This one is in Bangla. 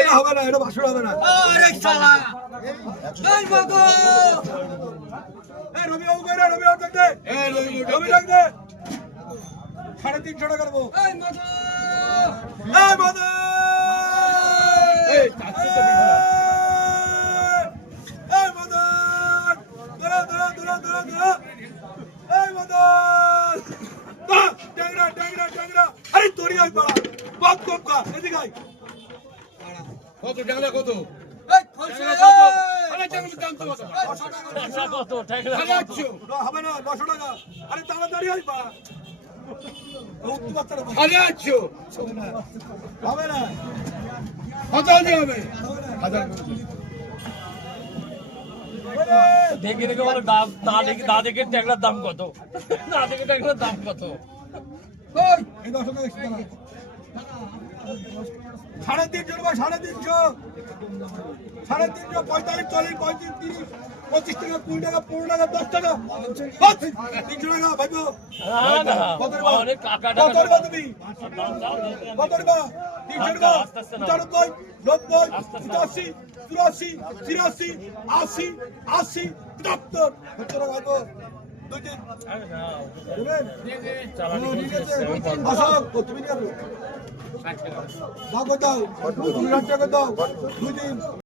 এটা হবে না, এটা 500 হবে না। এই রবি বাবু কই রে? রবি বাবু ডাক দে। রবি ডাক দে। 350 টাকা দেবো। এই মধু। এই মধু। ধরো। এই মধু। ট্যাংরা। আরে তোরি আই পাড়া। বাপ কোকা। এদিকে আই। কত টাকা কত? এই খলসে। আরে টাকা দাম তো কত? কত টাকা? হবে না 900 টাকা। আরে তাড়াতাড়ি আই পাড়া। উঠতে পারছ না। আরে আছো হবে না। হাজার দিয়ে হবে হাজার দেখে বলো দাম, না দেখে ট্যাংরার দাম কত? না দেখে ট্যাংরার দাম কত? কই এই 10 টাকা এক্সট্রা। 350 ভাই 350 350 45 40 35 30 25 টাকা 20 টাকা 15 টাকা 10 টাকা 300 টাকা ভাই তো না অনেক টাকা টাকা কত তুমি কত টাকা 300 টাকা 95 90 85 84 83 80 80 77 70 ভাই তো দুই দিন দেবেন ঠিক আছে আসো তুমি নিয়ে আসো দাও দাও 2 লাখ টাকা দাও 2 দিন